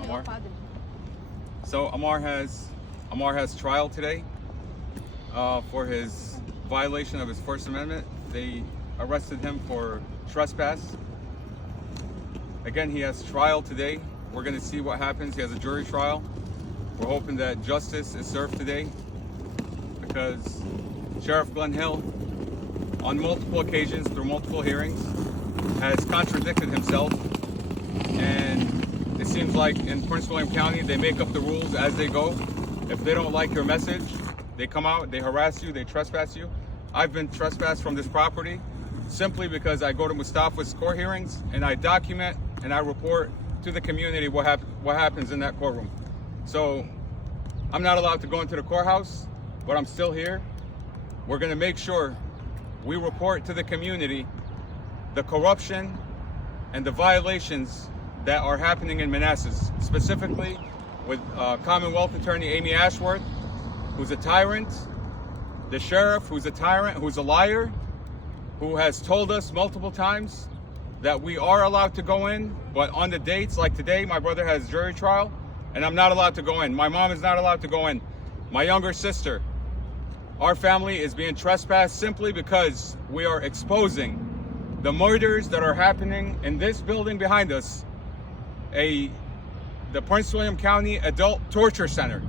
Amar. So Amar has trial today for his violation of his First Amendment. They arrested him for trespass. Again, he has trial today. We're going to see what happens. He has a jury trial. We're hoping that justice is served today because Sheriff Glenn Hill, on multiple occasions through multiple hearings, has contradicted himself. And it seems like in Prince William County, they make up the rules as they go. If they don't like your message, they come out, they harass you, they trespass you. I've been trespassed from this property simply because I go to Mustafa's court hearings and I document and I report to the community what happens in that courtroom. So I'm not allowed to go into the courthouse, but I'm still here. We're gonna make sure we report to the community the corruption and the violations that are happening in Manassas, specifically with Commonwealth Attorney Amy Ashworth, who's a tyrant, the sheriff, who's a tyrant, who's a liar, who has told us multiple times that we are allowed to go in, but on the dates, like today, my brother has jury trial, and I'm not allowed to go in. My mom is not allowed to go in. My younger sister, our family is being trespassed simply because we are exposing the murders that are happening in this building behind us, the Prince William County Adult Torture Center.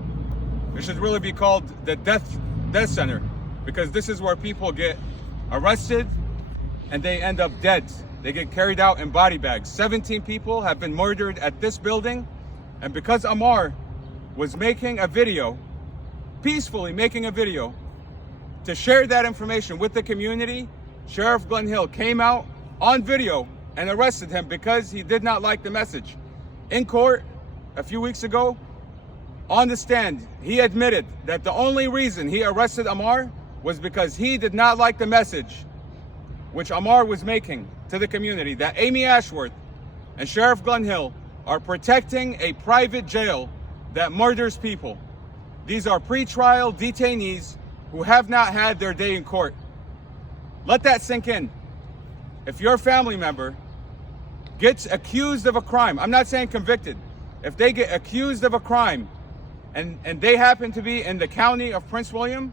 It should really be called the Death Center, because this is where people get arrested and they end up dead. They get carried out in body bags. 17 people have been murdered at this building, and because Amar was making a video, peacefully making a video, to share that information with the community, Sheriff Glenn Hill came out on video and arrested him because he did not like the message. In court a few weeks ago, on the stand, he admitted that the only reason he arrested Amar was because he did not like the message which Amar was making to the community, that Amy Ashworth and Sheriff Glenn Hill are protecting a private jail that murders people. These are pretrial detainees who have not had their day in court. Let that sink in. If your family member gets accused of a crime, I'm not saying convicted, if they get accused of a crime and they happen to be in the county of Prince William,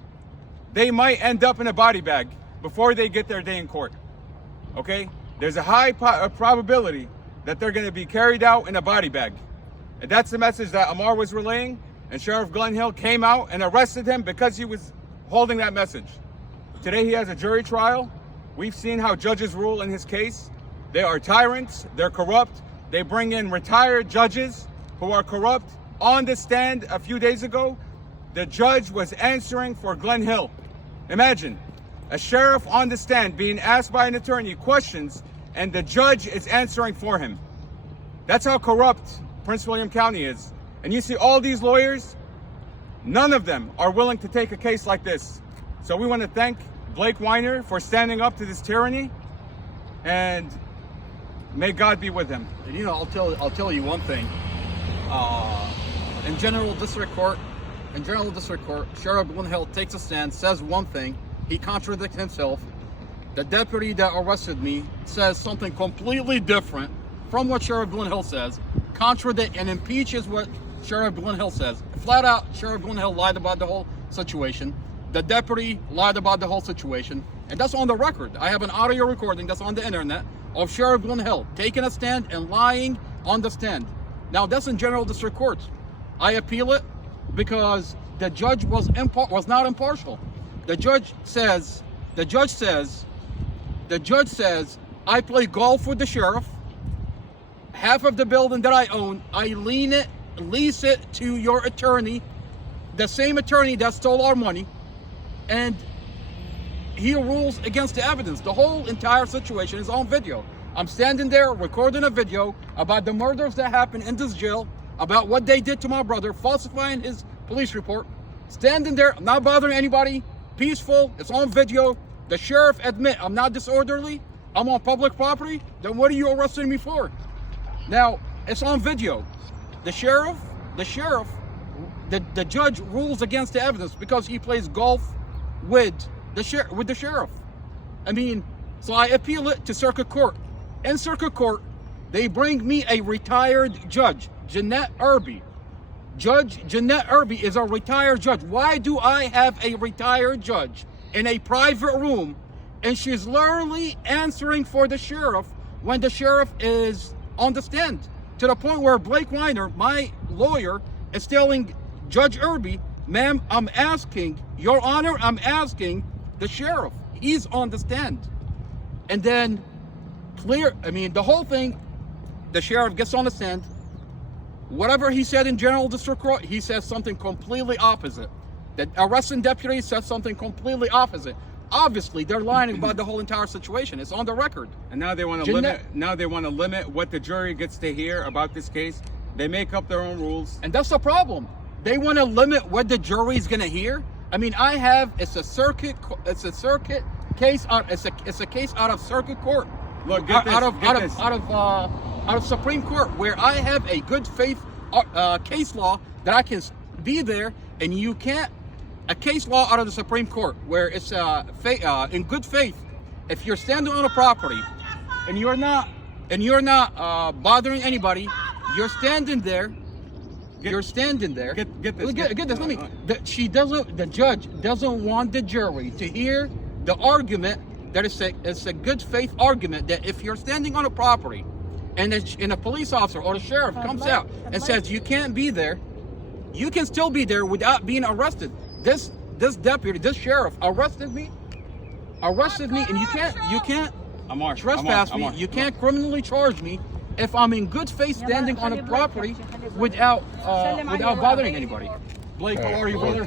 they might end up in a body bag before they get their day in court, okay? There's a high probability that they're gonna be carried out in a body bag. And that's the message that Amar was relaying, and Sheriff Glenn Hill came out and arrested him because he was holding that message. Today he has a jury trial. We've seen how judges rule in his case. They are tyrants, they're corrupt. They bring in retired judges who are corrupt. On the stand a few days ago, the judge was answering for Glenn Hill. Imagine a sheriff on the stand being asked by an attorney questions and the judge is answering for him. That's how corrupt Prince William County is. And you see all these lawyers, none of them are willing to take a case like this. So we want to thank Blake Weiner for standing up to this tyranny, and may God be with him. And you know, I'll tell you one thing. In General District Court, Sheriff Glenn Hill takes a stand, says one thing, he contradicts himself. The deputy that arrested me says something completely different from what Sheriff Glenn Hill says, contradict and impeaches what Sheriff Glenn Hill says. Flat out, Sheriff Glenn Hill lied about the whole situation. The deputy lied about the whole situation, and that's on the record. I have an audio recording that's on the internet of Sheriff Glenn Hill taking a stand and lying on the stand. Now that's in General District Court. I appeal it because the judge was not impartial. The judge says, I play golf with the sheriff. Half of the building that I own, I lease it to your attorney, the same attorney that stole our money, and he rules against the evidence. The whole entire situation is on video. I'm standing there recording a video about the murders that happened in this jail, about what they did to my brother, falsifying his police report. Standing there, I'm not bothering anybody, peaceful, it's on video. The sheriff admit I'm not disorderly, I'm on public property, then what are you arresting me for? Now, it's on video. The judge rules against the evidence because he plays golf with the sheriff. I mean, so I appeal it to circuit court. In circuit court, They bring me a retired judge, Jeanette Irby. Judge Jeanette Irby is a retired judge. Why do I have a retired judge in a private room and she's literally answering for the sheriff when the sheriff is on the stand? To the point where Blake Weiner, my lawyer, is telling Judge Irby, ma'am, I'm asking, Your Honor, I'm asking the sheriff. He's on the stand. And then the whole thing, the sheriff gets on the stand. Whatever he said in General District Court, he says something completely opposite. The arresting deputy says something completely opposite. Obviously, they're lying about the whole entire situation. It's on the record. And now they want to Jeanette- limit. Now they want to limit what the jury gets to hear about this case. They make up their own rules. And that's the problem. They want to limit what the jury is going to hear. I mean, it's a circuit case. It's a case out of circuit court. Look, get this, out of Supreme Court, where I have a good faith case law that I can be there, and you can't. A case law out of the Supreme Court where it's in good faith. If you're standing on a property and you're not bothering anybody, you're standing there. Get this. Get this. The judge doesn't want the jury to hear the argument that it's a good faith argument that if you're standing on a property and a police officer or the sheriff comes out and says you can't be there, you can still be there without being arrested. This deputy, this sheriff arrested me, and you can't Amar, trespass Amar, me. You can't criminally charge me if I'm in good faith standing on a property without bothering anybody. Blake, how are you, brother?